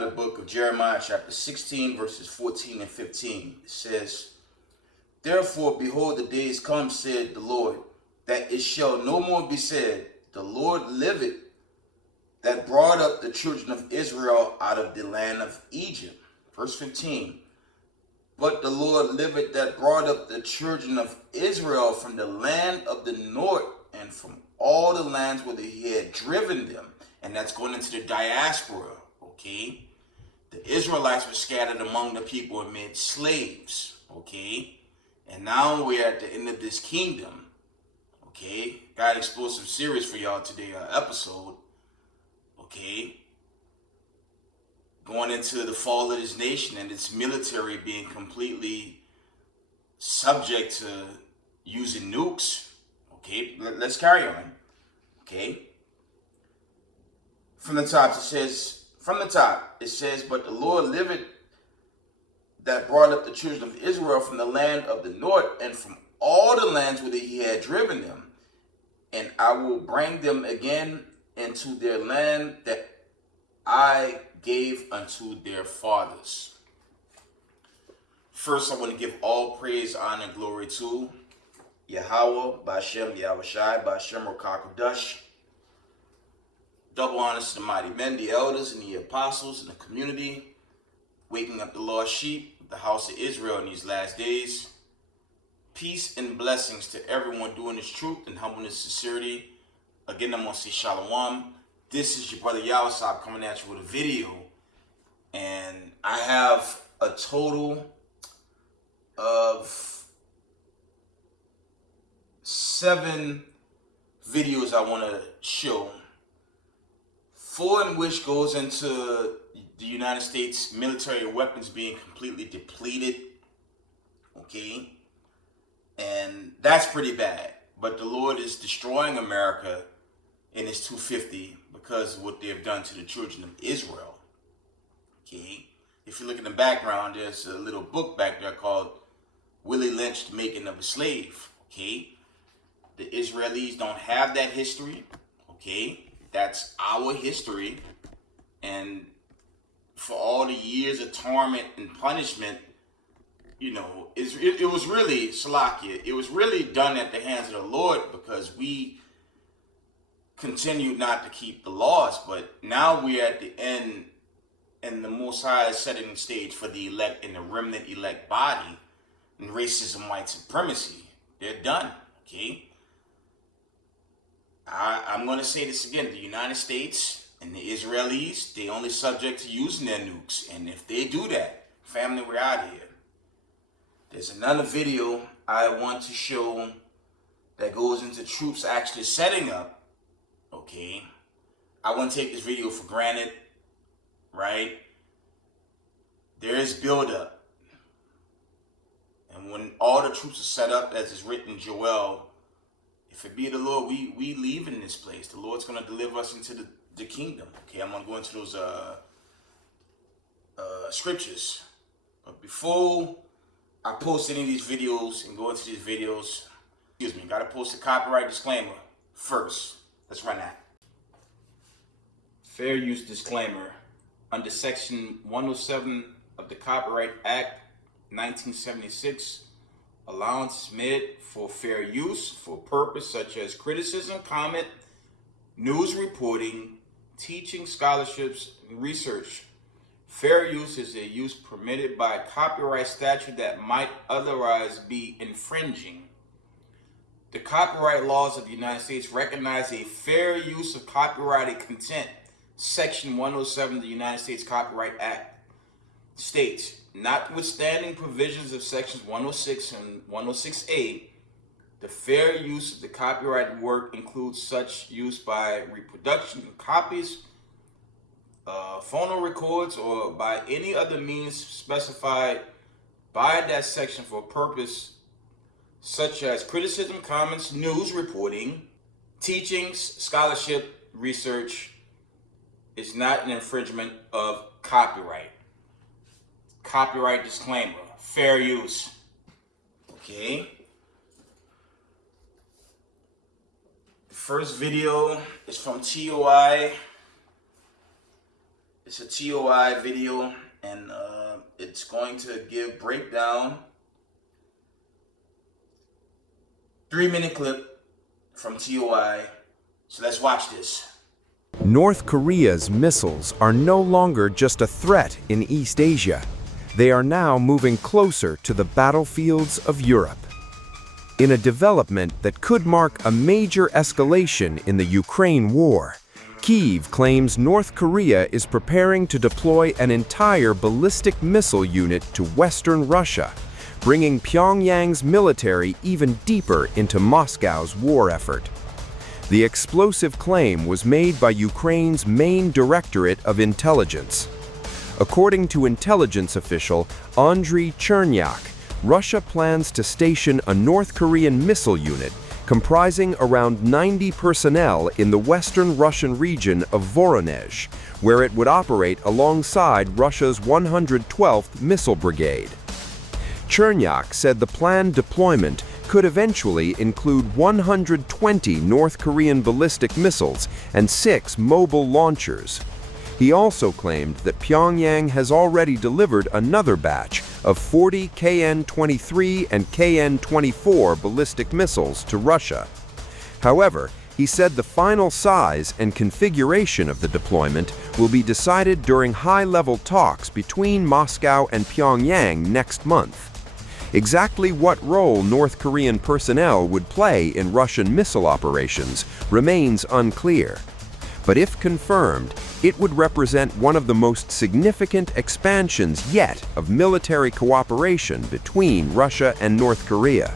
out of the book of Jeremiah, chapter 16, verses 14 and 15. It says, "Therefore, behold, the days come, said the Lord, that it shall no more be said, the Lord liveth, that brought up the children of Israel out of the land of Egypt." Verse 15. "But the Lord liveth, that brought up the children of Israel from the land of the north and from all the lands where he had driven them." And that's going into the diaspora, okay? The Israelites were scattered among the people and made slaves, okay? And now we're at the end of this kingdom, okay? Got an explosive series for y'all today, episode, okay? Going into the fall of this nation and its military being completely subject to using nukes, okay? Let's carry on, okay? From the top, it says, "But the Lord liveth, that brought up the children of Israel from the land of the north and from all the lands whither he had driven them. And I will bring them again into their land that I gave unto their fathers." First, I want to give all praise, honor, and glory to Yahweh, Ba'Shem, Yahushai, Ba'Shem, Rokakadosh. Double honors to the mighty men, the elders, and the apostles in the community, waking up the lost sheep of the house of Israel in these last days. Peace and blessings to everyone doing this truth and humbleness, sincerity. Again, I'm going to say shalom. This is your brother Yawasab coming at you with a video. And I have a total of 7 videos I want to show. 4 in which goes into the United States military weapons being completely depleted, okay? And that's pretty bad. But the Lord is destroying America in his 250 because of what they have done to the children of Israel, okay? If you look in the background, there's a little book back there called Willie Lynch, The Making of a Slave, okay? The Israelis don't have that history, okay? That's our history. And for all the years of torment and punishment, you know, it was really, Salakia, it was really done at the hands of the Lord because we continued not to keep the laws. But now we're at the end, and the Most High is setting the stage for the elect and the remnant elect body, and racism, white supremacy. They're done, okay? I'm going to say this again. The United States and the Israelis, they only subject to using their nukes. And if they do that, family, we're out of here. There's another video I want to show that goes into troops actually setting up, okay? I wouldn't take this video for granted, right? There is buildup. And when all the troops are set up, as is written in Joel, if it be the Lord, we leave in this place. The Lord's going to deliver us into the kingdom. Okay, I'm going to go into those scriptures. But before I post any of these videos and go into these videos, got to post a copyright disclaimer first. Let's run that. Fair use disclaimer. Under Section 107 of the Copyright Act 1976, allowance is made for fair use for purpose such as criticism, comment, news reporting, teaching, scholarships, and research. Fair use is a use permitted by a copyright statute that might otherwise be infringing. The copyright laws of the United States recognize a fair use of copyrighted content. Section 107 of the United States Copyright Act states, notwithstanding provisions of sections 106 and 106A, the fair use of the copyrighted work includes such use by reproduction of copies, phono records, or by any other means specified by that section for a purpose such as criticism, comments, news reporting, teachings, scholarship, research, is not an infringement of copyright. Copyright disclaimer, fair use. Okay. The first video is from TOI It's a TOI video, and it's going to give breakdown. 3-minute clip from TOI. So let's watch this. North Korea's missiles are no longer just a threat in East Asia. They are now moving closer to the battlefields of Europe. In a development that could mark a major escalation in the Ukraine war, Kyiv claims North Korea is preparing to deploy an entire ballistic missile unit to Western Russia, bringing Pyongyang's military even deeper into Moscow's war effort. The explosive claim was made by Ukraine's main Directorate of Intelligence. According to intelligence official Andriy Chernyak, Russia plans to station a North Korean missile unit comprising around 90 personnel in the western Russian region of Voronezh, where it would operate alongside Russia's 112th Missile Brigade. Chernyak said the planned deployment could eventually include 120 North Korean ballistic missiles and 6 mobile launchers. He also claimed that Pyongyang has already delivered another batch of 40 KN-23 and KN-24 ballistic missiles to Russia. However, he said the final size and configuration of the deployment will be decided during high-level talks between Moscow and Pyongyang next month. Exactly what role North Korean personnel would play in Russian missile operations remains unclear. But if confirmed, it would represent one of the most significant expansions yet of military cooperation between Russia and North Korea.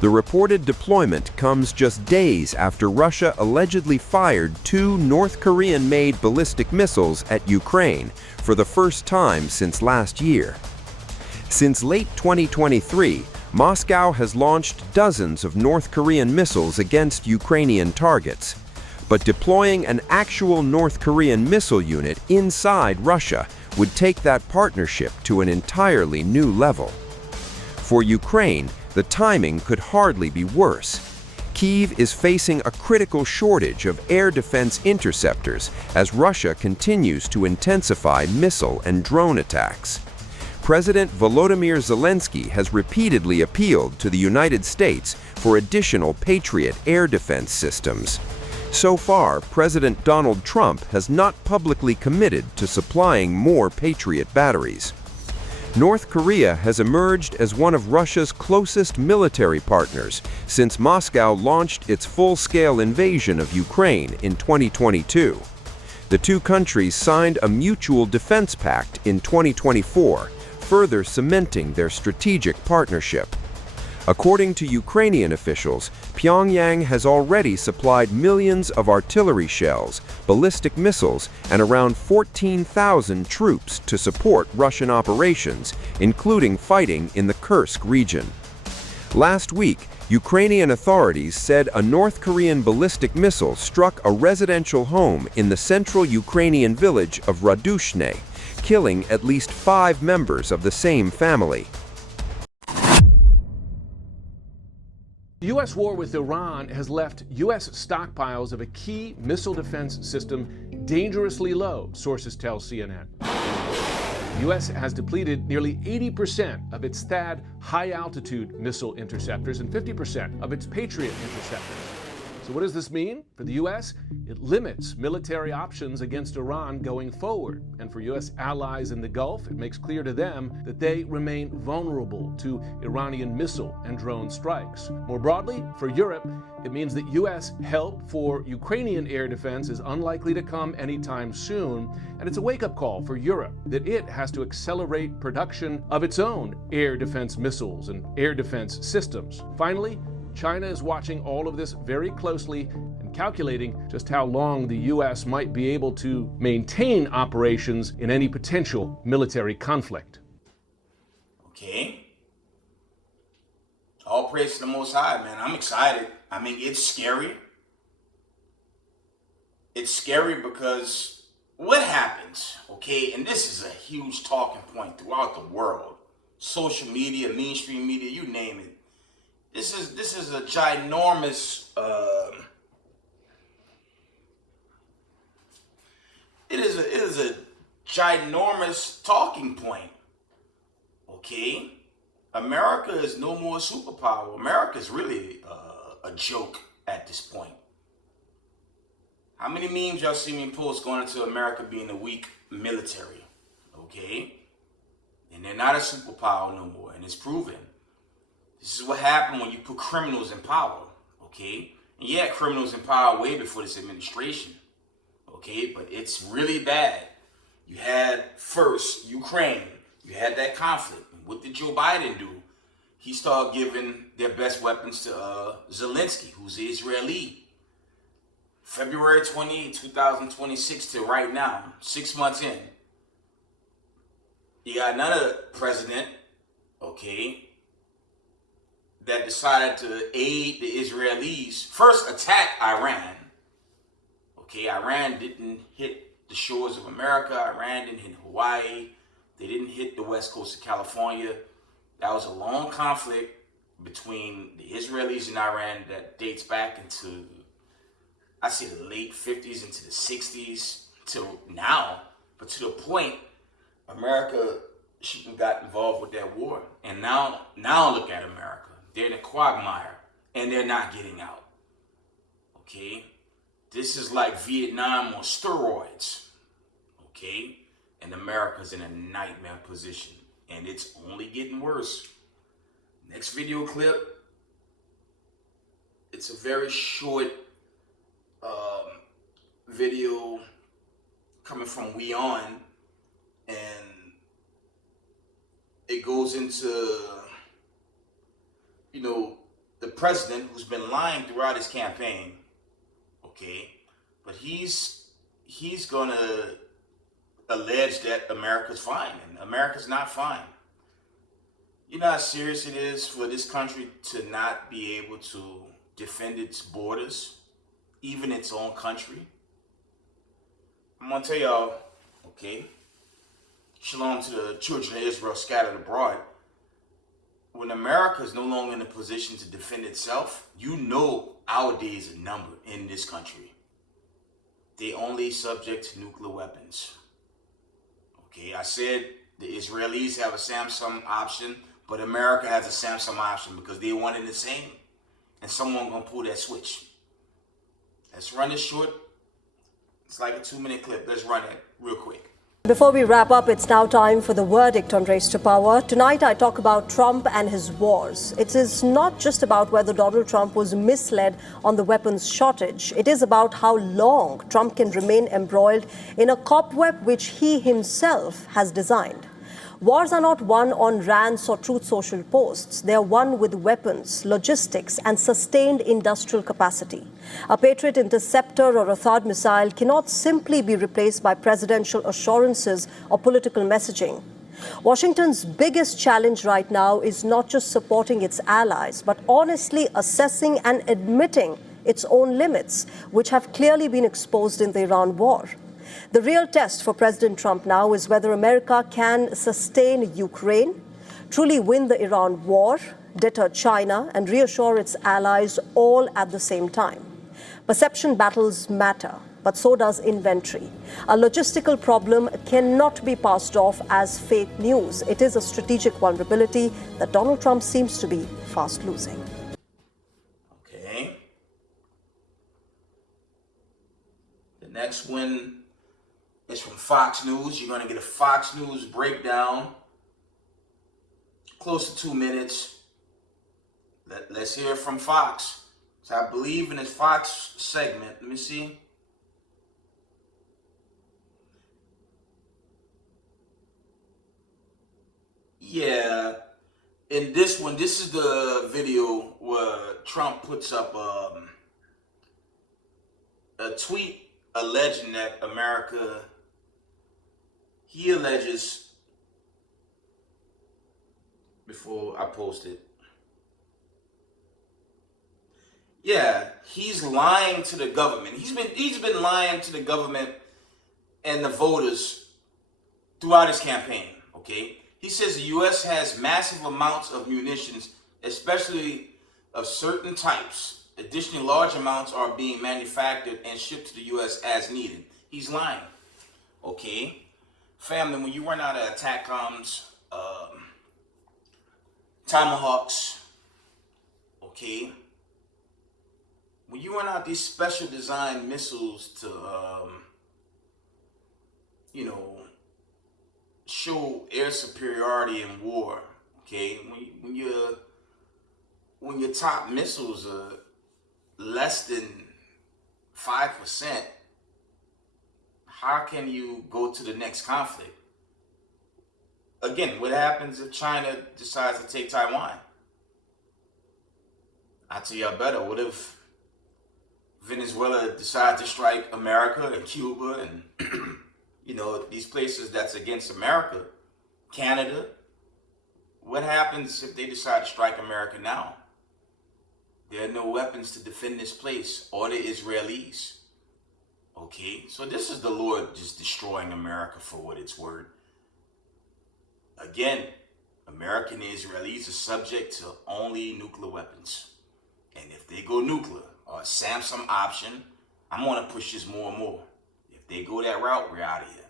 The reported deployment comes just days after Russia allegedly fired 2 North Korean-made ballistic missiles at Ukraine for the first time since last year. Since late 2023, Moscow has launched dozens of North Korean missiles against Ukrainian targets. But deploying an actual North Korean missile unit inside Russia would take that partnership to an entirely new level. For Ukraine, the timing could hardly be worse. Kyiv is facing a critical shortage of air defense interceptors as Russia continues to intensify missile and drone attacks. President Volodymyr Zelensky has repeatedly appealed to the United States for additional Patriot air defense systems. So far, President Donald Trump has not publicly committed to supplying more Patriot batteries. North Korea has emerged as one of Russia's closest military partners since Moscow launched its full-scale invasion of Ukraine in 2022. The two countries signed a mutual defense pact in 2024, further cementing their strategic partnership. According to Ukrainian officials, Pyongyang has already supplied millions of artillery shells, ballistic missiles, and around 14,000 troops to support Russian operations, including fighting in the Kursk region. Last week, Ukrainian authorities said a North Korean ballistic missile struck a residential home in the central Ukrainian village of Radushne, killing at least 5 members of the same family. The U.S. war with Iran has left U.S. stockpiles of a key missile defense system dangerously low, sources tell CNN. The U.S. has depleted nearly 80% of its THAAD high-altitude missile interceptors and 50% of its Patriot interceptors. So what does this mean for the U.S.? It limits military options against Iran going forward. And for U.S. allies in the Gulf, it makes clear to them that they remain vulnerable to Iranian missile and drone strikes. More broadly, for Europe, it means that U.S. help for Ukrainian air defense is unlikely to come anytime soon. And it's a wake-up call for Europe that it has to accelerate production of its own air defense missiles and air defense systems. Finally, China is watching all of this very closely and calculating just how long the U.S. might be able to maintain operations in any potential military conflict. Okay. All praise to the Most High, man. I'm excited. I mean, it's scary. It's scary because what happens, okay, and this is a huge talking point throughout the world. Social media, mainstream media, you name it. This is a ginormous it is a ginormous talking point. Okay? America is no more a superpower. America is really a joke at this point. How many memes y'all see me post going into America being a weak military? Okay? And they're not a superpower no more, and it's proven. This is what happened when you put criminals in power. Okay? And you had criminals in power way before this administration. Okay? But it's really bad. You had first Ukraine. You had that conflict. And what did Joe Biden do? He started giving their best weapons to Zelensky, who's Israeli. February 28, 2026 to right now, 6 months in. You got another president, okay, that decided to aid the Israelis. First attack Iran. Okay, Iran didn't hit the shores of America. Iran didn't hit Hawaii. They didn't hit the west coast of California. That was a long conflict between the Israelis and Iran that dates back into, I say, the late 50s into the 60s till now. But to the point, America shouldn't have got involved with that war. And now look at America. They're in a quagmire and they're not getting out. Okay? This is like Vietnam on steroids. Okay? And America's in a nightmare position. And it's only getting worse. Next video clip. It's a very short video coming from WeOn, and it goes into, the president who's been lying throughout his campaign, okay, but he's gonna allege that America's fine, and America's not fine. You know how serious it is for this country to not be able to defend its borders, even its own country? I'm going to tell y'all, okay, shalom to the children of Israel scattered abroad. When America is no longer in a position to defend itself, our days are numbered in this country. They only subject to nuclear weapons. Okay, I said the Israelis have a Samsung option, but America has a Samsung option because they wanted the same. And someone going to pull that switch. Let's run this short. It's like a 2-minute clip. Let's run it real quick. Before we wrap up, it's now time for the verdict on Race to Power. Tonight, I talk about Trump and his wars. It is not just about whether Donald Trump was misled on the weapons shortage. It is about how long Trump can remain embroiled in a cobweb which he himself has designed. Wars are not won on rants or Truth Social posts. They are won with weapons, logistics, and sustained industrial capacity. A Patriot interceptor or a THAAD missile cannot simply be replaced by presidential assurances or political messaging. Washington's biggest challenge right now is not just supporting its allies, but honestly assessing and admitting its own limits, which have clearly been exposed in the Iran war. The real test for President Trump now is whether America can sustain Ukraine, truly win the Iran war, deter China, and reassure its allies all at the same time. Perception battles matter, but so does inventory. A logistical problem cannot be passed off as fake news. It is a strategic vulnerability that Donald Trump seems to be fast losing. Okay. The next one is from Fox News. You're going to get a Fox News breakdown. Close to 2 minutes. Let's hear it from Fox. So I believe in this Fox segment. Let me see. Yeah. In this one, this is the video where Trump puts up a tweet alleging that America, he alleges, before I post it, yeah, he's lying to the government. He's been lying to the government and the voters throughout his campaign, okay? He says the U.S. has massive amounts of munitions, especially of certain types. Additionally, large amounts are being manufactured and shipped to the U.S. as needed. He's lying, okay? Family, when you run out of ATACMS, Tomahawks, okay, when you run out these special design missiles to, show air superiority in war, okay, when your top missiles are less than 5%, how can you go to the next conflict? Again, what happens if China decides to take Taiwan? I'll tell you better. What if Venezuela decides to strike America and Cuba and these places that's against America, Canada? What happens if they decide to strike America now? There are no weapons to defend this place or the Israelis. Okay, so this is the Lord just destroying America for what it's worth. Again, America and the Israelis are subject to only nuclear weapons. And if they go nuclear or Samsung option, I'm going to push this more and more. If they go that route, we're out of here.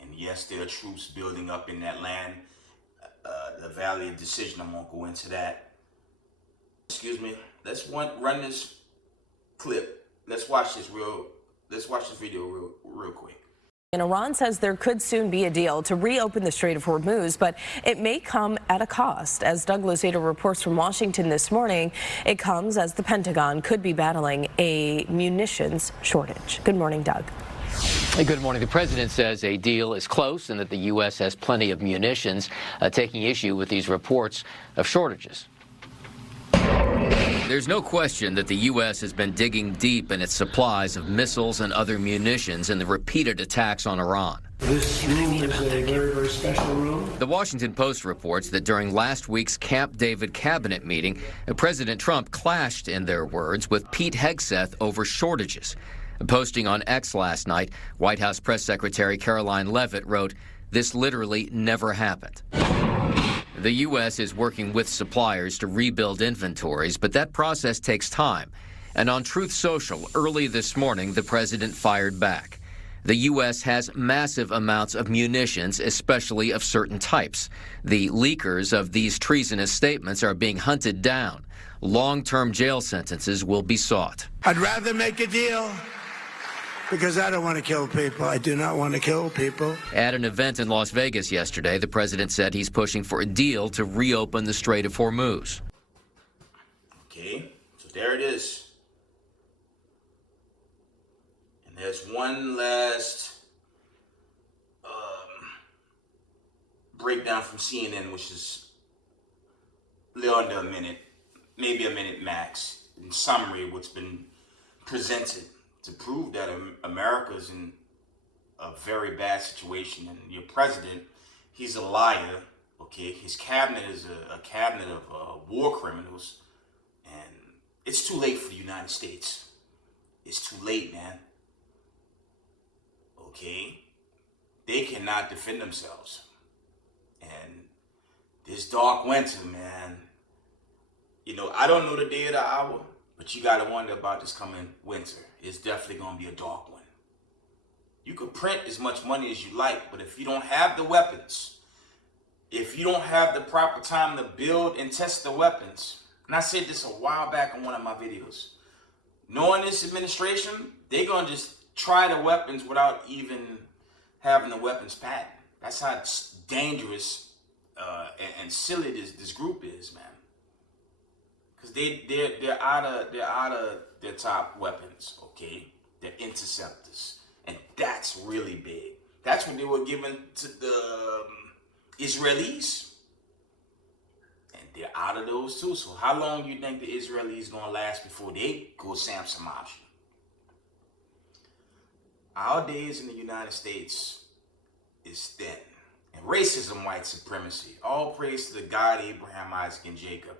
And yes, there are troops building up in that land, the Valley of Decision. I won't go into that. Excuse me. Let's run this clip. Let's watch this video real quick. And Iran says there could soon be a deal to reopen the Strait of Hormuz, but it may come at a cost. As Doug Lozada reports from Washington this morning, it comes as the Pentagon could be battling a munitions shortage. Good morning, Doug. Good morning. The president says a deal is close and that the U.S. has plenty of munitions, taking issue with these reports of shortages. There's no question that the U.S. has been digging deep in its supplies of missiles and other munitions in the repeated attacks on Iran. This room is a very, very special room. The Washington Post reports that during last week's Camp David cabinet meeting, President Trump clashed, in their words, with Pete Hegseth over shortages. Posting on X last night, White House Press Secretary Caroline Leavitt wrote, "This literally never happened." The U.S. is working with suppliers to rebuild inventories, but that process takes time. And on Truth Social, early this morning, the president fired back. The U.S. has massive amounts of munitions, especially of certain types. The leakers of these treasonous statements are being hunted down. Long-term jail sentences will be sought. I'd rather make a deal because I don't want to kill people. I do not want to kill people. At an event in Las Vegas yesterday, the president said he's pushing for a deal to reopen the Strait of Hormuz. Okay, so there it is. And there's one last breakdown from CNN, which is a little under a minute, maybe a minute max. In summary, what's been presented to prove that America's in a very bad situation, and your president, he's a liar. Okay, his cabinet is a cabinet of war criminals, and it's too late for the United States. It's too late, man. Okay, they cannot defend themselves, and this dark winter, man. I don't know the day or the hour, but you gotta wonder about this coming winter. It's definitely gonna be a dark one. You could print as much money as you like, but if you don't have the weapons, if you don't have the proper time to build and test the weapons, and I said this a while back in one of my videos, knowing this administration, they're gonna just try the weapons without even having the weapons patent. That's how dangerous and silly this group is, man. Because they're out of their top weapons, okay? They're interceptors, and that's really big. That's what they were given to the Israelis, and they're out of those too. So how long do you think the Israelis gonna last before they go Samsung option? Our days in the United States is thin, and racism, white supremacy. All praise to the God Abraham, Isaac, and Jacob.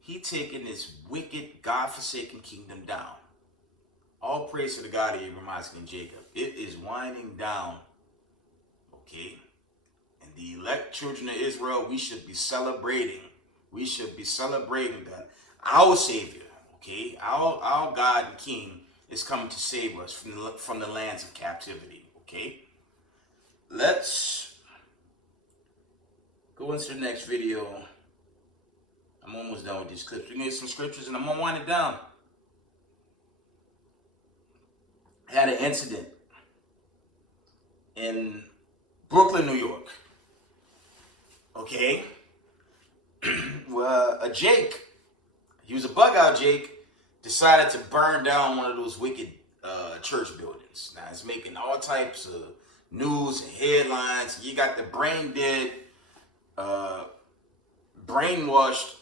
He taking this wicked, God-forsaken kingdom down. All praise to the God of Abraham, Isaac, and Jacob. It is winding down, okay? And the elect children of Israel, we should be celebrating. We should be celebrating that our Savior, okay? Our God and King is coming to save us from the lands of captivity, okay? let's go into the next video. I'm almost done with these clips. We're gonna get some scriptures and I'm gonna wind it down. I had an incident in Brooklyn, New York. Okay? Well, Jake, he was a bug out Jake, decided to burn down one of those wicked church buildings. Now it's making all types of news and headlines. You got the brain dead, brainwashed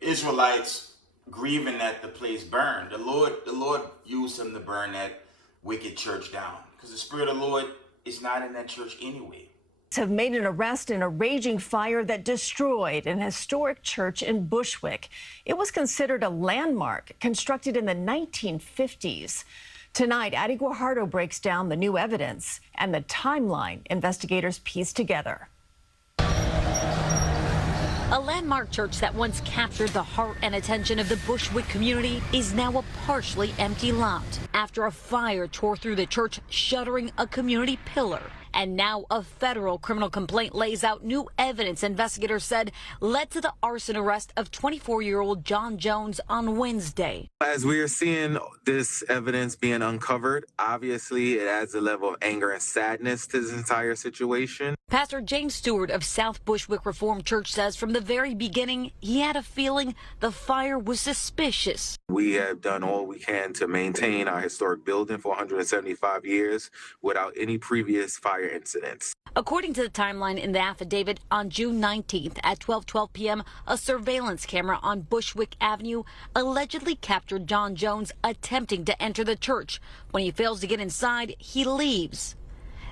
Israelites grieving that the place burned. The Lord used him to burn that wicked church down, because the Spirit of the Lord is not in that church anyway. Have made an arrest in a raging fire that destroyed an historic church in Bushwick. It was considered a landmark, constructed in the 1950s. Tonight, Addie Guajardo breaks down the new evidence and the timeline investigators pieced together. A landmark church that once captured the heart and attention of the Bushwick community is now a partially empty lot after a fire tore through the church, shuttering a community pillar. And now a federal criminal complaint lays out new evidence investigators said led to the arson arrest of 24-year-old John Jones on Wednesday. As we are seeing this evidence being uncovered, obviously it adds a level of anger and sadness to this entire situation. Pastor James Stewart of South Bushwick Reformed Church says from the very beginning he had a feeling the fire was suspicious. We have done all we can to maintain our historic building for 175 years without any previous fire incidents. According to the timeline in the affidavit, on June 19th at 12:12 p.m., a surveillance camera on Bushwick Avenue allegedly captured John Jones attempting to enter the church. When he fails to get inside, he leaves.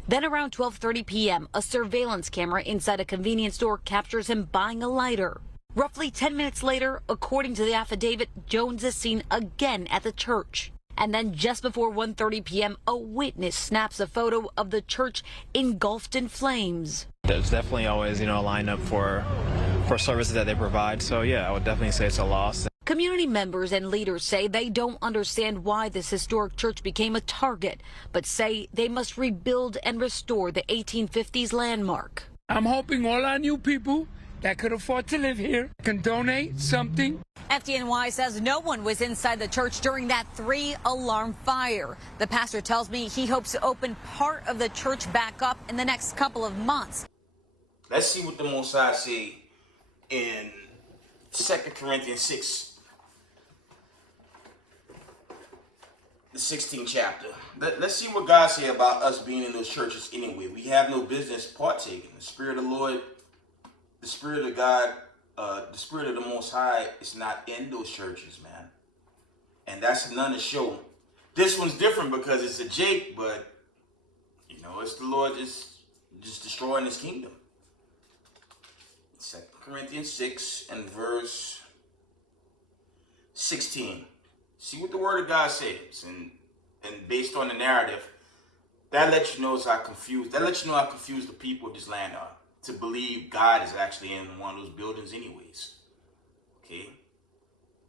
Then around 12:30 p.m., a surveillance camera inside a convenience store captures him buying a lighter. Roughly 10 minutes later, according to the affidavit, Jones is seen again at the church. And then just before 1:30 p.m., a witness snaps a photo of the church engulfed in flames. There's definitely always, a lineup for services that they provide. So, yeah, I would definitely say it's a loss. Community members and leaders say they don't understand why this historic church became a target, but say they must rebuild and restore the 1850s landmark. I'm hoping all our new people that could afford to live here can donate something. FDNY says no one was inside the church during that 3-alarm fire. The pastor tells me he hopes to open part of the church back up in the next couple of months. Let's see what the Most High say in 2 Corinthians 6, the 16th chapter. Let's see what God say about us being in those churches anyway. We have no business partaking. The Spirit of the Lord, the Spirit of God, the Spirit of the Most High is not in those churches, man. And that's another show. This one's different because it's a Jake, but, it's the Lord just destroying his kingdom. 2 Corinthians 6 and verse 16. See what the Word of God says. And based on the narrative, that lets you know how confused the people of this land are, to believe God is actually in one of those buildings anyways. Okay?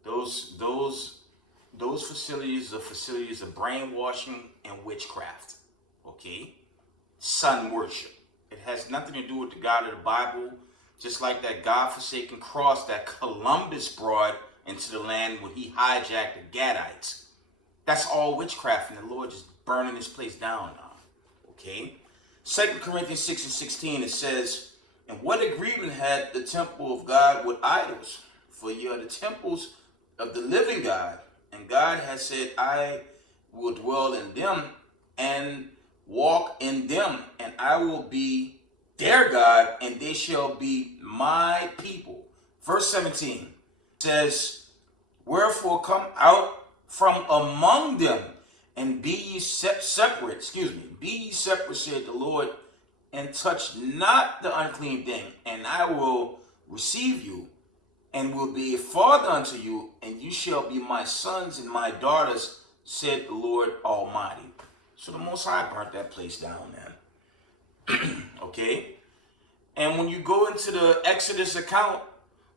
Those facilities are facilities of brainwashing and witchcraft. Okay? Sun worship. It has nothing to do with the God of the Bible, just like that God-forsaken cross that Columbus brought into the land when he hijacked the Gadites. That's all witchcraft, and the Lord just burning this place down now. Okay? 2 Corinthians 6 and 16, it says, "And what agreement had the temple of God with idols? For ye are the temples of the living God. And God has said, I will dwell in them and walk in them, and I will be their God, and they shall be my people." Verse 17 says, "Wherefore come out from among them, and be ye separate, be ye separate, said the Lord, and touch not the unclean thing, and I will receive you, and will be a father unto you, and you shall be my sons and my daughters, said the Lord Almighty." So the Most High burnt that place down, man. Okay? And when you go into the Exodus account,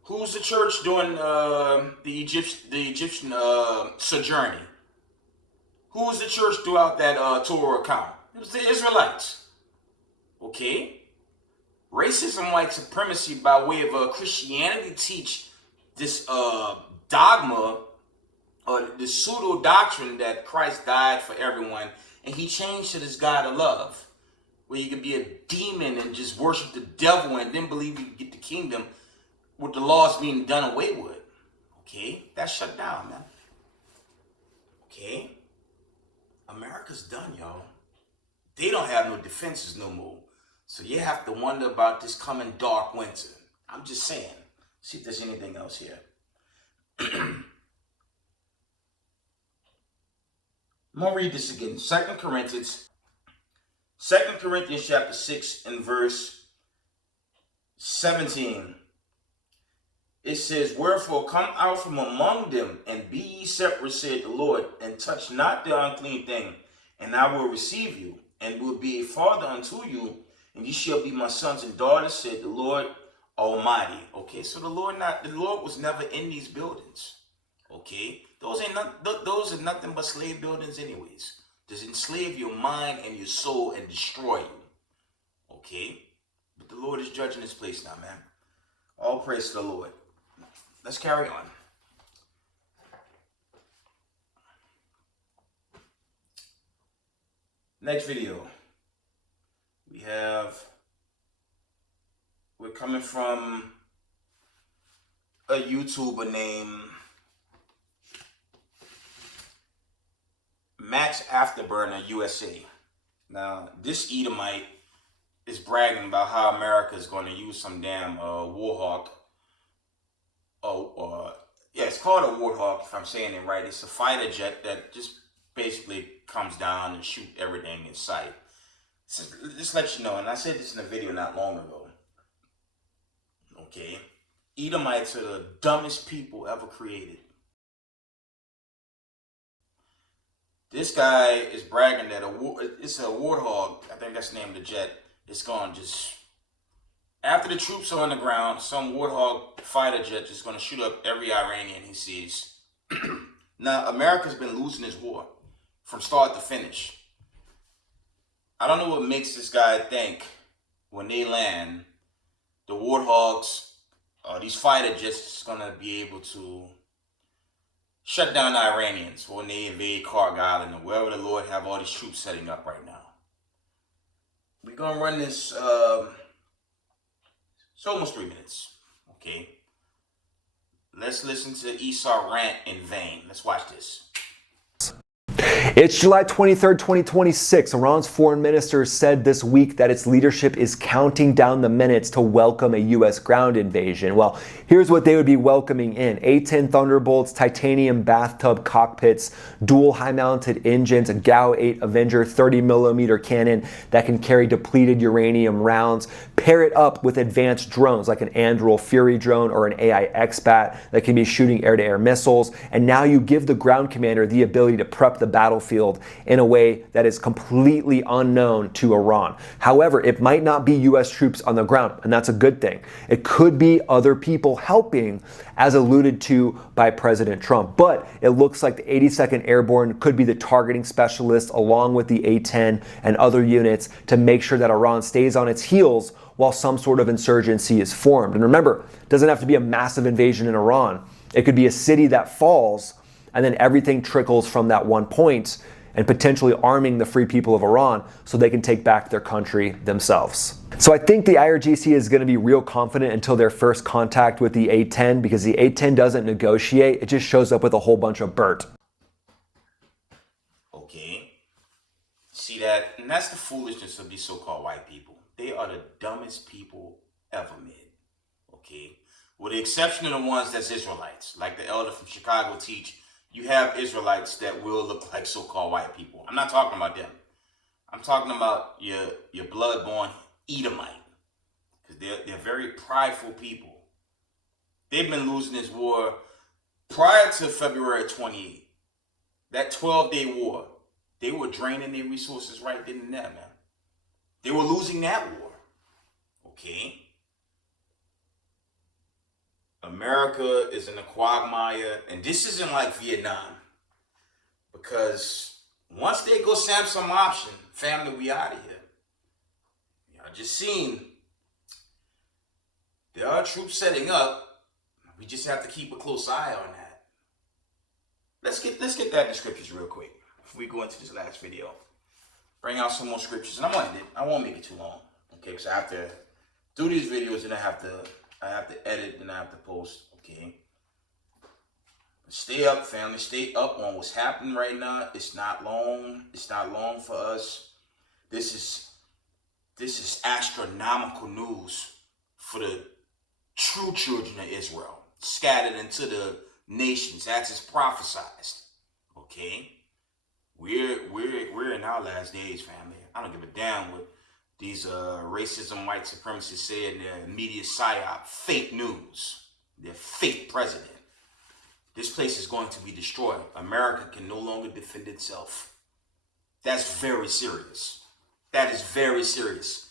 who's the church during the Egyptian sojourning? Who was the church throughout that Torah account? It was the Israelites. Okay? Racism, white supremacy by way of Christianity teach this dogma or the pseudo doctrine that Christ died for everyone and he changed to this God of love, where you can be a demon and just worship the devil and then believe you can get the kingdom with the laws being done away with. Okay? That's shut down, man. Okay? America's done, y'all. They don't have no defenses no more. So you have to wonder about this coming dark winter. I'm just saying. See if there's anything else here. I'm going to read this again. 2 Corinthians chapter 6 and verse 17. It says, wherefore come out from among them, and be ye separate, said the Lord, and touch not the unclean thing, and I will receive you, and will be a father unto you, and ye shall be my sons and daughters, said the Lord Almighty. Okay, so the Lord was never in these buildings. Okay, those are nothing but slave buildings anyways. Just enslave your mind and your soul and destroy you. Okay, but the Lord is judging this place now, man. All praise to the Lord. Let's carry on. Next video. We're coming from a YouTuber named Max Afterburner USA. Now, this Edomite is bragging about how America is going to use some damn Warhawk. Yeah, it's called a Warhawk, if I'm saying it right. It's a fighter jet that just basically comes down and shoot everything in sight. Just let you know, and I said this in a video not long ago. Okay, Edomites are the dumbest people ever created. This guy is bragging that it's a Warthog. I think that's the name of the jet. It's going to just, after the troops are on the ground, some Warthog fighter jet is going to shoot up every Iranian he sees. Now, America's been losing this war from start to finish. I don't know what makes this guy think when they land, the Warthogs, these fighter jets is going to be able to shut down the Iranians when they invade Karg Island or wherever the Lord have all these troops setting up right now. We're going to run this, it's almost 3 minutes, okay? Let's listen to Esau rant in vain. Let's watch this. It's July 23rd, 2026. Iran's foreign minister said this week that its leadership is counting down the minutes to welcome a U.S. ground invasion. Well, here's what they would be welcoming in: A-10 Thunderbolts, titanium bathtub cockpits, dual high-mounted engines, a GAU-8 Avenger 30mm cannon that can carry depleted uranium rounds, pair it up with advanced drones like an Anduril Fury drone or an AI X-Bat that can be shooting air-to-air missiles, and now you give the ground commander the ability to prep the battlefield in a way that is completely unknown to Iran. However, it might not be U.S. troops on the ground, and that's a good thing. It could be other people helping, as alluded to by President Trump. But it looks like the 82nd Airborne could be the targeting specialist along with the A-10 and other units to make sure that Iran stays on its heels while some sort of insurgency is formed. And remember, it doesn't have to be a massive invasion in Iran. It could be a city that falls and then everything trickles from that one point, and potentially arming the free people of Iran so they can take back their country themselves. So I think the IRGC is going to be real confident until their first contact with the A-10, because the A-10 doesn't negotiate. It just shows up with a whole bunch of BERT. Okay. See that? And that's the foolishness of these so-called white people. They are the dumbest people ever made. Okay? With the exception of the ones that's Israelites, like the elder from Chicago teach, you have Israelites that will look like so-called white people. I'm not talking about them. I'm talking about your blood-born Edomite. Because they're very prideful people. They've been losing this war prior to February 28th. That 12-day war, they were draining their resources right then and there, man. They were losing that war. Okay? America is in a quagmire, and this isn't like Vietnam, because once they go Samsung option, family, we out of here. I just seen there are troops setting up. We just have to keep a close eye on that. Let's get that in the scriptures real quick before we go into this last video. Bring out some more scriptures, and I won't make it too long, okay? Because I have to do these videos, and I have to edit, and I have to post, okay? But stay up, family. Stay up on what's happening right now. It's not long. It's not long for us. This is astronomical news for the true children of Israel, scattered into the nations as is prophesied. Okay, we're in our last days, family. I don't give a damn what these racism, white supremacists say in their media psyop. Fake news. Their fake president. This place is going to be destroyed. America can no longer defend itself. That's very serious. That is very serious.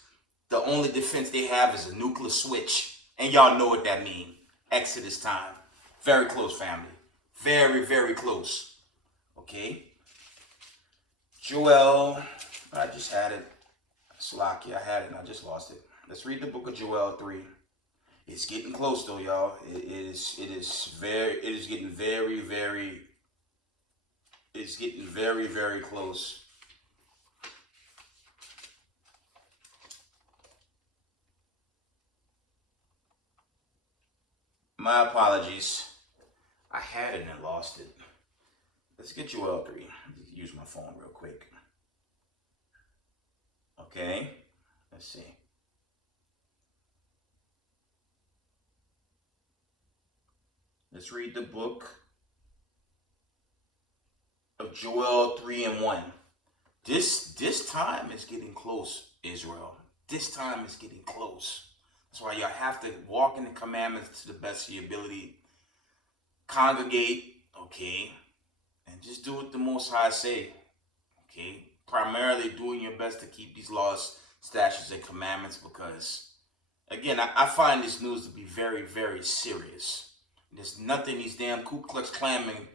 The only defense they have is a nuclear switch. And y'all know what that means. Exodus time. Very close, family. Very, very close. Okay? Joel. I just had it. Slaki, I had it and I just lost it. Let's read the book of Joel 3. It's getting close though, y'all. It is getting very, very close. My apologies. I had it and I lost it. Let's get Joel 3. Use my phone real quick. Okay. Let's see. Let's read the book of Joel 3:1. This time is getting close, Israel. This time is getting close. That's why y'all have to walk in the commandments to the best of your ability. Congregate, okay? And just do what the Most High say, okay? Primarily doing your best to keep these laws, statutes, and commandments because, again, I find this news to be very, very serious. There's nothing these damn Ku Klux Klanmen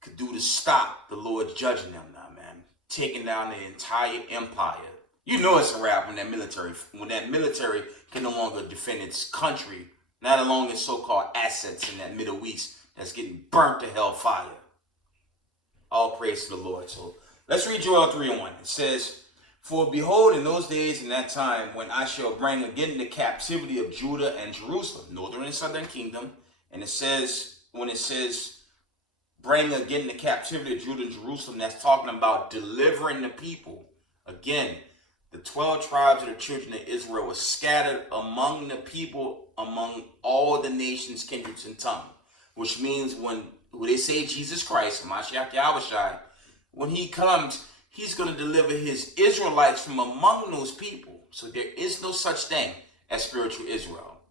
could do to stop the Lord judging them now, man. Taking down the entire empire. You know it's a wrap when that military can no longer defend its country, not alone its so-called assets in that Middle East that's getting burnt to hellfire. All praise to the Lord. So let's read Joel 3:1. It says, "For behold, in those days and that time, when I shall bring again the captivity of Judah and Jerusalem," northern and southern kingdom, and it says, when it says, bring again the captivity of Judah and Jerusalem, that's talking about delivering the people. Again, the 12 tribes of the children of Israel were scattered among the people, among all the nations, kindreds, and tongues. Which means when they say Jesus Christ, Mashiach Yahushua, when he comes, he's going to deliver his Israelites from among those people. So there is no such thing as spiritual Israel.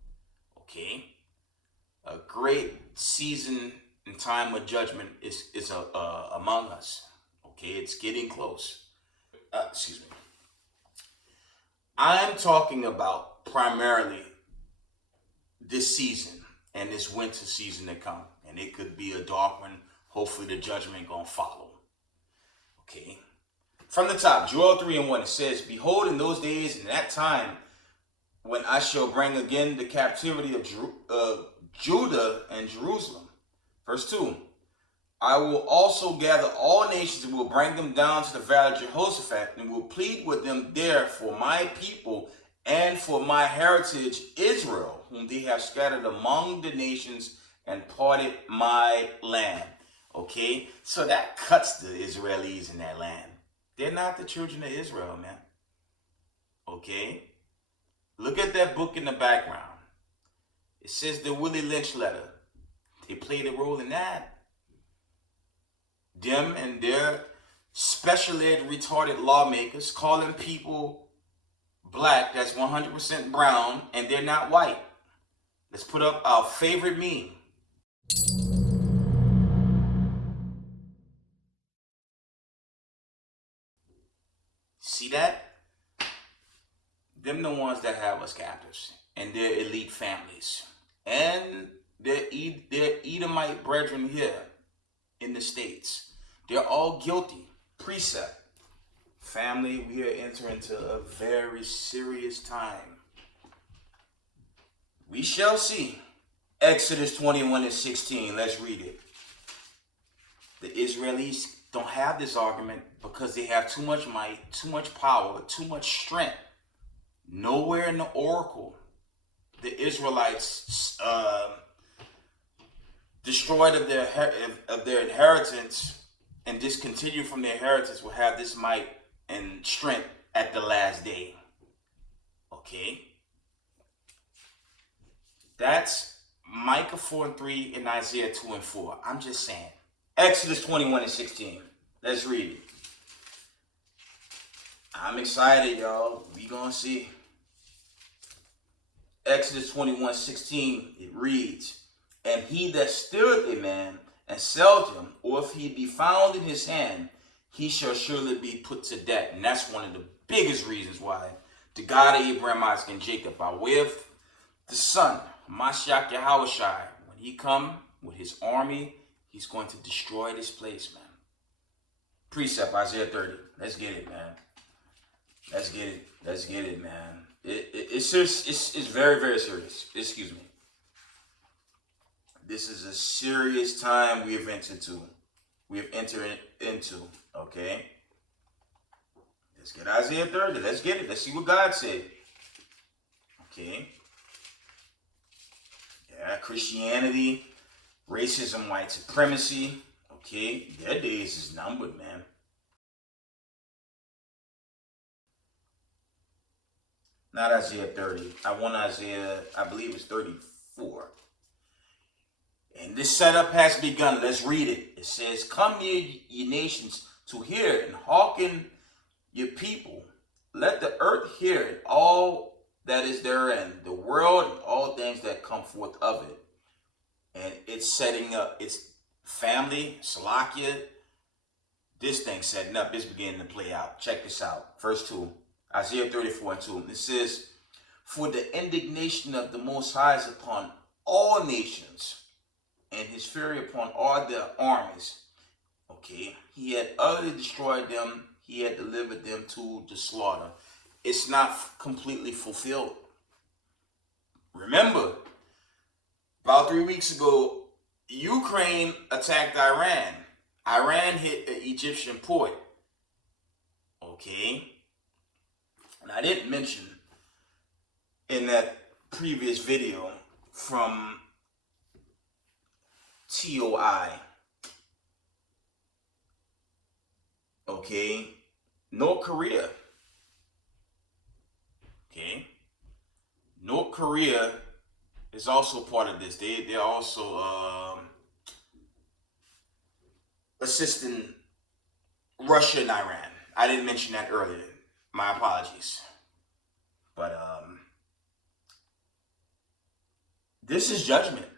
Okay? A great season and time of judgment is among us. Okay? It's getting close. Excuse me. I'm talking about primarily this season and this winter season to come. And it could be a dark one. Hopefully the judgment gonna follow. Okay. From the top, Joel 3:1, it says, "Behold, in those days and that time, when I shall bring again the captivity of Judah and Jerusalem." Verse 2, "I will also gather all nations and will bring them down to the valley of Jehoshaphat and will plead with them there for my people and for my heritage Israel, whom they have scattered among the nations and parted my land." Okay, so that cuts the Israelis in that land. They're not the children of Israel, man. Okay, look at that book in the background. It says the Willie Lynch letter. They played a role in that. Them and their special ed retarded lawmakers calling people black that's 100% brown and they're not white. Let's put up our favorite meme. See that? Them the ones that have us captives and their elite families and their Edomite brethren here in the States. They're all guilty. Precept. Family, we are entering into a very serious time. We shall see. Exodus 21:16. Let's read it. The Israelis don't have this argument because they have too much might, too much power, too much strength. Nowhere in the oracle, the Israelites destroyed of their inheritance and discontinued from their inheritance will have this might and strength at the last day. Okay? That's Micah 4:3 and Isaiah 2:4. I'm just saying. Exodus 21:16. Let's read it. I'm excited, y'all. We gonna see. Exodus 21:16. It reads, "And he that stealeth a man and selleth him, or if he be found in his hand, he shall surely be put to death." And that's one of the biggest reasons why the God of Abraham, Isaac, and Jacob, by way of the Son, Mashiach Yahushai, when he come with his army, he's going to destroy this place, man. Precept, Isaiah 30. Let's get it, man. Let's get it. Let's get it, man. It's serious. It's very, very serious. Excuse me. This is a serious time we have entered into. Okay? Let's get Isaiah 30. Let's get it. Let's see what God said. Okay? Yeah, Christianity, racism, white supremacy. Okay? Their days is numbered, man. Not Isaiah 30. I want Isaiah, I believe it's 34. And this setup has begun. Let's read it. It says, "Come ye nations to hear it, and hearken your people. Let the earth hear it, all that is therein, the world and all things that come forth of it." And it's setting up, it's family, Salakia. This thing's setting up, it's beginning to play out. Check this out. Verse 2, Isaiah 34:2. It says, "For the indignation of the Most High is upon all nations, and his fury upon all their armies." Okay, he had utterly destroyed them. He had delivered them to the slaughter. It's not completely fulfilled. Remember, about 3 weeks ago, Ukraine attacked Iran. Iran hit an Egyptian port. Okay, and I didn't mention in that previous video from TOI. Okay, North Korea. Okay, North Korea is also part of this. They're also assisting Russia and Iran. I didn't mention that earlier. My apologies. But this is judgment.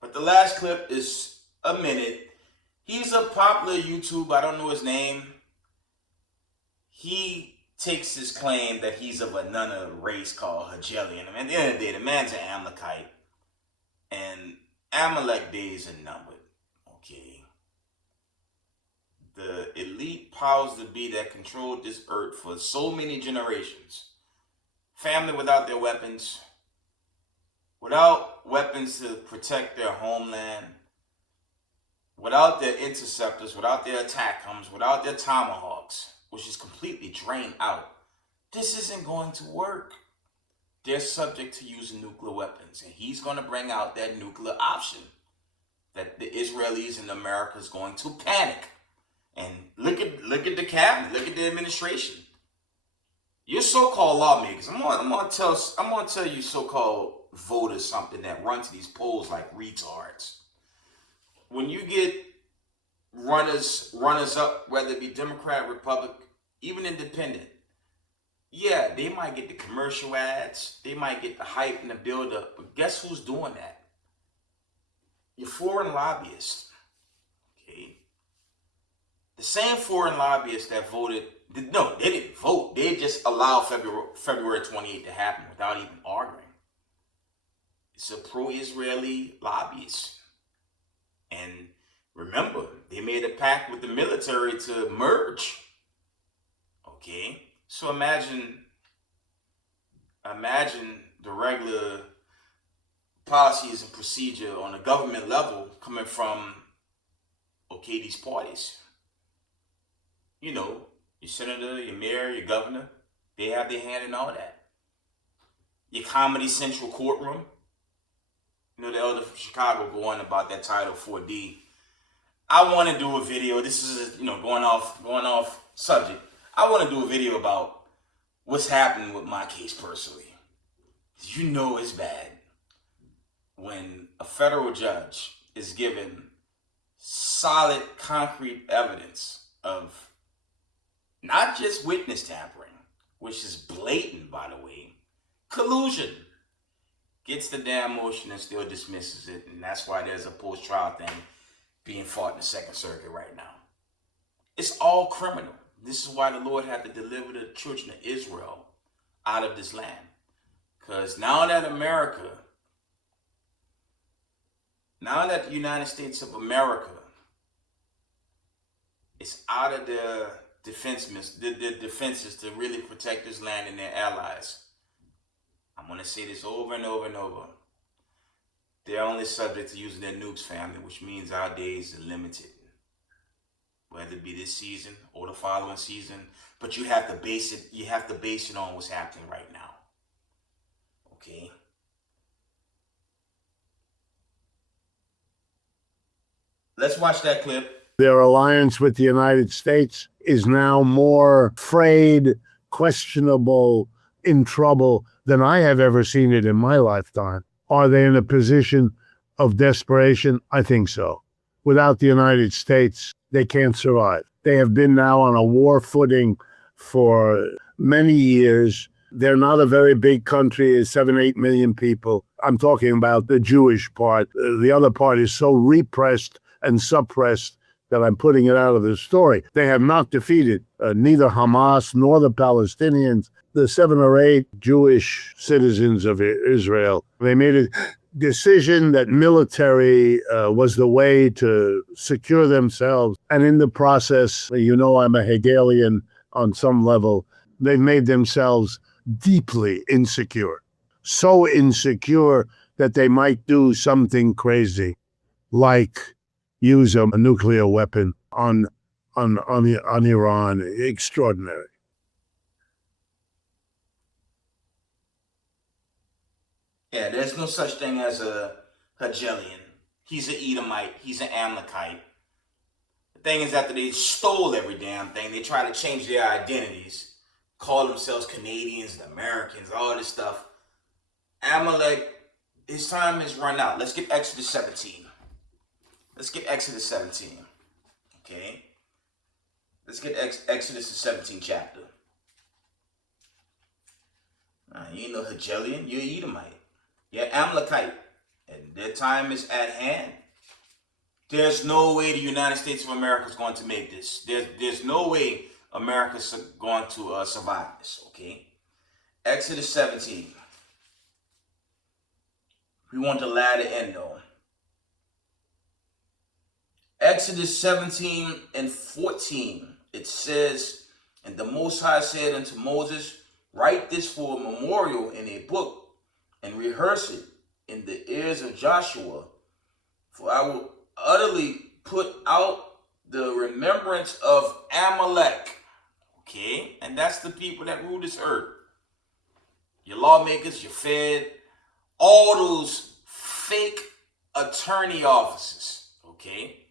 But the last clip is a minute. He's a popular YouTuber. I don't know his name. He takes his claim that he's of another race called Hegelian. I mean, at the end of the day, the man's an Amalekite. And Amalek days are numbered. Okay. The elite powers that be that controlled this earth for so many generations. Family without their weapons. Without weapons to protect their homeland. Without their interceptors, without their ATACMs, without their tomahawks, which is completely drained out. This isn't going to work. They're subject to using nuclear weapons. And he's going to bring out that nuclear option that the Israelis and America is going to panic. And look at the cabinet, look at the administration. Your so-called lawmakers, I'm gonna tell you so-called voters something that run to these polls like retards. When you get runners up, whether it be Democrat, Republican, even independent, yeah, they might get the commercial ads, they might get the hype and the build-up, but guess who's doing that? Your foreign lobbyists. Okay? The same foreign lobbyists that voted, no, they didn't vote. They just allowed February 28th to happen without even arguing. It's a pro-Israeli lobbyist. And remember, they made a pact with the military to merge. Okay? So imagine the regular policies and procedure on a government level coming from, okay, these parties. You know, your senator, your mayor, your governor, they have their hand in all that. Your Comedy Central courtroom. You know, the elder from Chicago go on about that Title 4D. I want to do a video. This is, going off subject. I want to do a video about what's happening with my case personally. You know it's bad when a federal judge is given solid, concrete evidence of not just witness tampering, which is blatant, by the way, collusion, gets the damn motion and still dismisses it. And that's why there's a post-trial thing being fought in the Second Circuit right now. It's all criminal. This is why the Lord had to deliver the children of Israel out of this land. Because now that the United States of America is out of the defenses to really protect this land and their allies, I'm going to say this over and over and over. They're only subject to using their nukes, family, which means our days are limited. Whether it be this season or the following season, but you have to base it on what's happening right now. Okay? Let's watch that clip. Their alliance with the United States is now more frayed, questionable, in trouble than I have ever seen it in my lifetime. Are they in a position of desperation? I think so. Without the United States, they can't survive. They have been now on a war footing for many years. They're not a very big country, it's 7-8 million people. I'm talking about the Jewish part. The other part is so repressed and suppressed that I'm putting it out of the story. They have not defeated neither Hamas nor the Palestinians. The 7 or 8 Jewish citizens of Israel, they made a decision that military was the way to secure themselves. And in the process, I'm a Hegelian on some level, they've made themselves deeply insecure. So insecure that they might do something crazy, like use a nuclear weapon on Iran. Extraordinary. Yeah, there's no such thing as a Hegelian. He's an Edomite. He's an Amalekite. The thing is, after they stole every damn thing, they try to change their identities, call themselves Canadians and Americans, all this stuff. Amalek, his time is run out. Let's get Exodus 17. Okay? Let's get Exodus the 17th chapter. You ain't no Hegelian. You're Edomite. You're Amalekite. And their time is at hand. There's no way the United States of America is going to make this. There's no way America's going to survive this, okay? Exodus 17. We want the latter end, though. Exodus 17 and 14, it says, and the Most High said unto Moses, write this for a memorial in a book, and rehearse it in the ears of Joshua, for I will utterly put out the remembrance of Amalek. Okay? And that's the people that rule this earth. Your lawmakers, your Fed, all those fake attorney offices. Okay?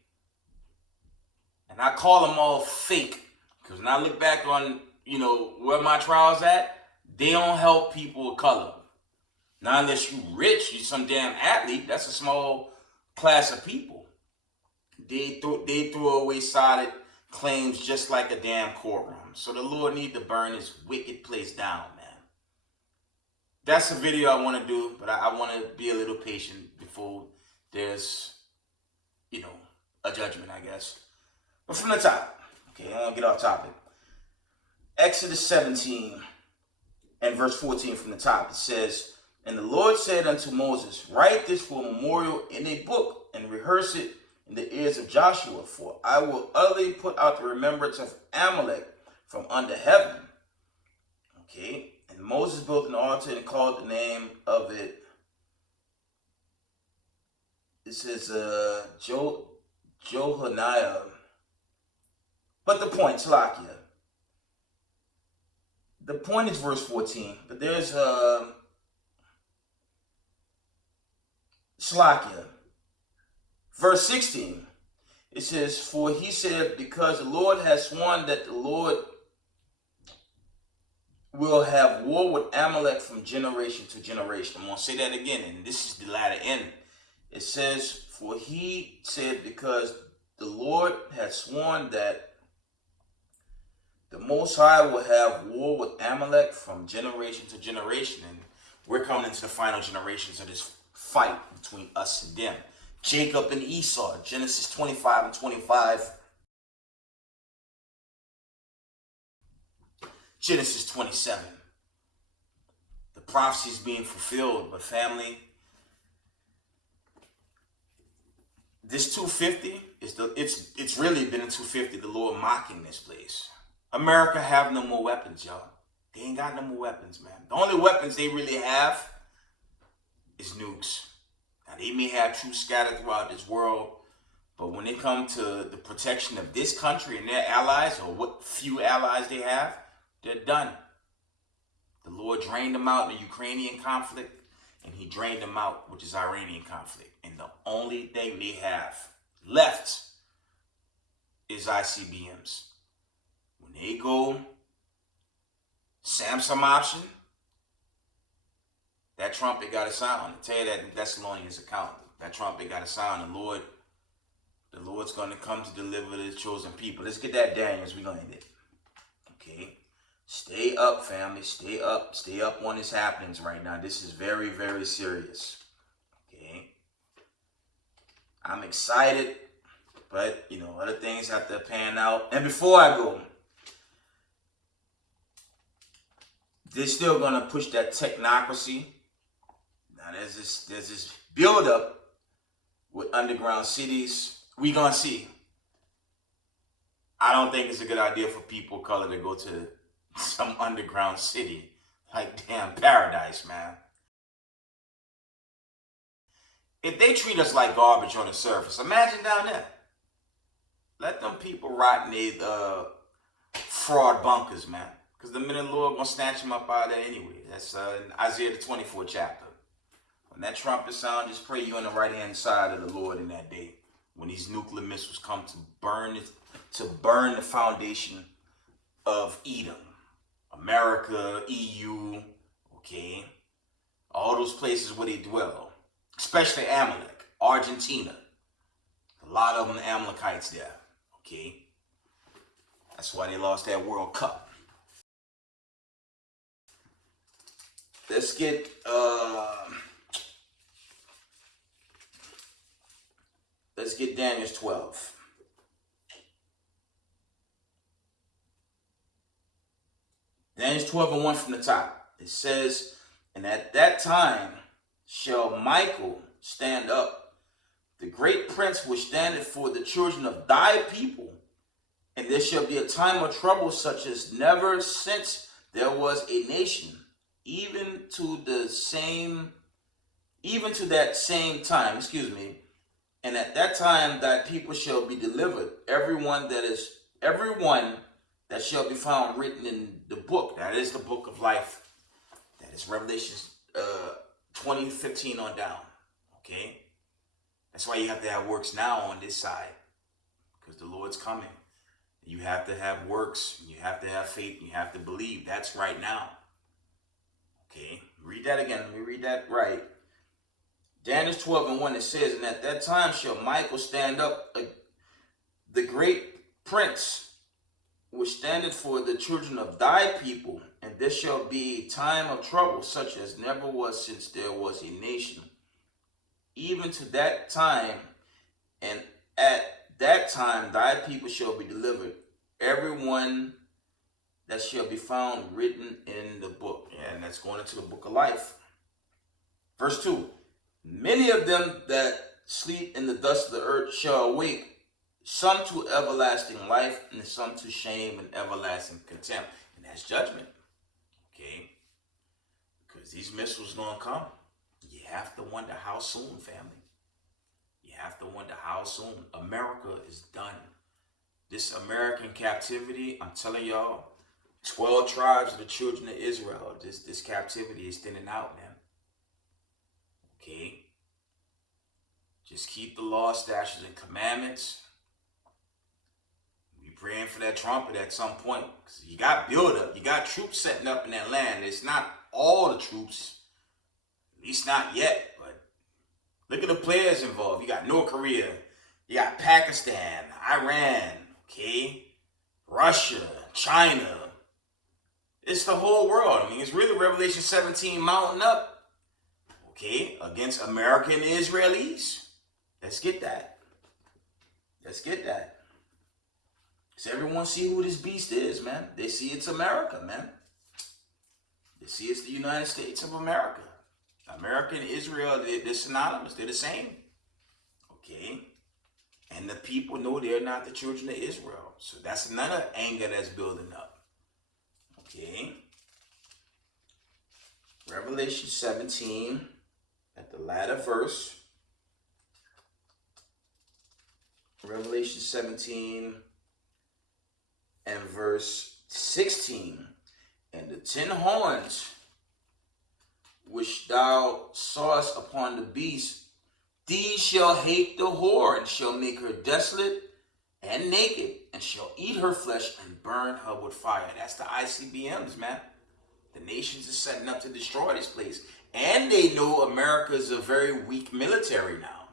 And I call them all fake, because when I look back on, where my trial's at, they don't help people of color. Not unless you rich, you some damn athlete. That's a small class of people. They throw away solid claims just like a damn courtroom. So the Lord need to burn this wicked place down, man. That's a video I want to do, but I want to be a little patient before there's, a judgment, I guess. But from the top, okay, I don't get off topic. Exodus 17 and verse 14 from the top, it says, and the Lord said unto Moses, write this for a memorial in a book, and rehearse it in the ears of Joshua, for I will utterly put out the remembrance of Amalek from under heaven. Okay, and Moses built an altar and called the name of it. It says Johaniah. But the point, Slakia. The point is verse 14. But there's Slakia. Verse 16. It says, for he said, because the Lord has sworn that the Lord will have war with Amalek from generation to generation. I'm going to say that again, and this is the latter end. It says, for he said, because the Lord has sworn that the Most High will have war with Amalek from generation to generation. And we're coming into the final generations of this fight between us and them. Jacob and Esau, Genesis 25 and 25. Genesis 27. The prophecy is being fulfilled, but family, this 250 it's really been a 250, the Lord mocking this place. America have no more weapons, y'all. They ain't got no more weapons, man. The only weapons they really have is nukes. Now, they may have troops scattered throughout this world, but when it comes to the protection of this country and their allies, or what few allies they have, they're done. The Lord drained them out in the Ukrainian conflict, and he drained them out with this Iranian conflict. And the only thing they have left is ICBMs. When they go Samsung option, that trumpet got a sound. I tell you that in Thessalonians account. That trumpet got a sound. The Lord's going to come to deliver his chosen people. Let's get that Daniel as we land it. Okay. Stay up, family. Stay up. Stay up on this happenings right now. This is very, very serious. Okay. I'm excited, but, other things have to pan out. And before I go, they're still going to push that technocracy. Now, there's this build-up with underground cities. We going to see. I don't think it's a good idea for people of color to go to some underground city like damn paradise, man. If they treat us like garbage on the surface, imagine down there. Let them people rot in their fraud bunkers, man. Because the minute the Lord gonna snatch them up out of there anyway. That's in Isaiah the 24th chapter. When that trumpet sound, just pray you on the right hand side of the Lord in that day. When these nuclear missiles come to burn the foundation of Edom, America, EU, okay, all those places where they dwell, especially Amalek, Argentina. A lot of them Amalekites there, okay. That's why they lost that World Cup. Let's get Daniel 12. Daniel 12 and 1 from the top. It says, and at that time shall Michael stand up, the great prince which standeth for the children of thy people, and there shall be a time of trouble such as never since there was a nation, even to that same time, and at that time thy people shall be delivered, everyone that shall be found written in the book. That is the book of life. That is Revelation 20:15 on down. Okay? That's why you have to have works now on this side. Because the Lord's coming. You have to have works. You have to have faith. You have to believe. That's right now. Okay? Read that again. Let me read that right. Daniel 12 and 1, it says, and at that time shall Michael stand up, the great prince, which standeth for the children of thy people, and there shall be a time of trouble such as never was since there was a nation, even to that time, and at that time thy people shall be delivered, everyone that shall be found written in the book. And that's going into the book of life. Verse 2, many of them that sleep in the dust of the earth shall awake, some to everlasting life, and some to shame and everlasting contempt. And that's judgment. Okay? Because these missiles gonna come. You have to wonder how soon, family. You have to wonder how soon. America is done. This American captivity, I'm telling y'all, 12 tribes of the children of Israel, this captivity is thinning out, man. Okay? Just keep the law, statutes, and commandments. We praying for that trumpet at some point. Cause you got buildup. You got troops setting up in that land. It's not all the troops. At least not yet. But look at the players involved. You got North Korea. You got Pakistan, Iran, okay? Russia, China. It's the whole world. I mean, it's really Revelation 17 mounting up, okay, against America and the Israelis. Let's get that. Let's get that. Because everyone see who this beast is, man. They see it's America, man. They see it's the United States of America. America and Israel, they're synonymous. They're the same. Okay? And the people know they're not the children of Israel. So that's another anger that's building up. Okay? Revelation 17, at the latter verse. Revelation 17 and verse 16. And the 10 horns which thou sawest upon the beast, these shall hate the whore, and shall make her desolate and naked, and shall eat her flesh and burn her with fire. That's the ICBMs, man. The nations are setting up to destroy this place. And they know America is a very weak military now.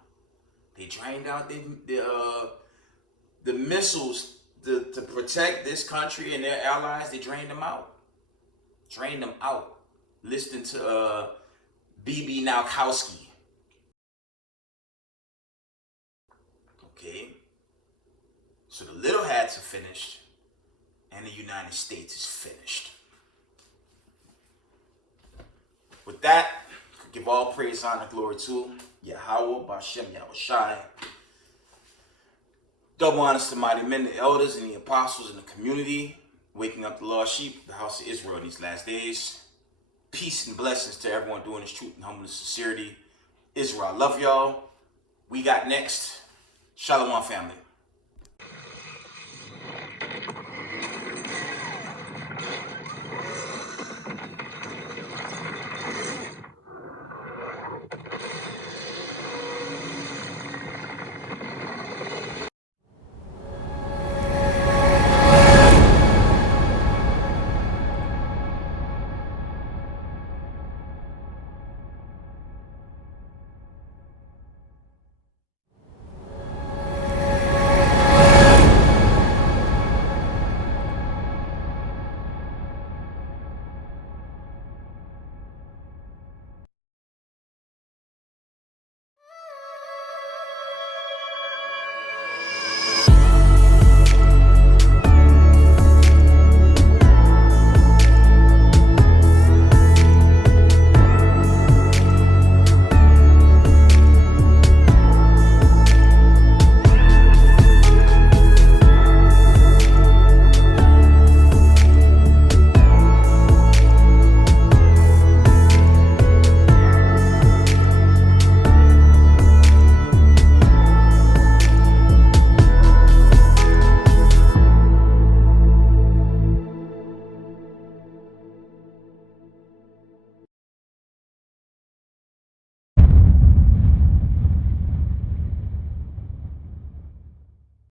They drained out the missiles to protect this country and their allies. They drained them out. Drained them out. Listen to B.B. Nowkowski. Okay? So the little hats are finished, and the United States is finished. With that, give all praise, honor, glory to Yahweh, Bashem, Yahushai. Double honors to mighty men, the elders, and the apostles in the community, waking up the lost sheep, the house of Israel in these last days. Peace and blessings to everyone doing this truth and humbleness, sincerity. Israel, I love y'all. We got next. Shalom, family.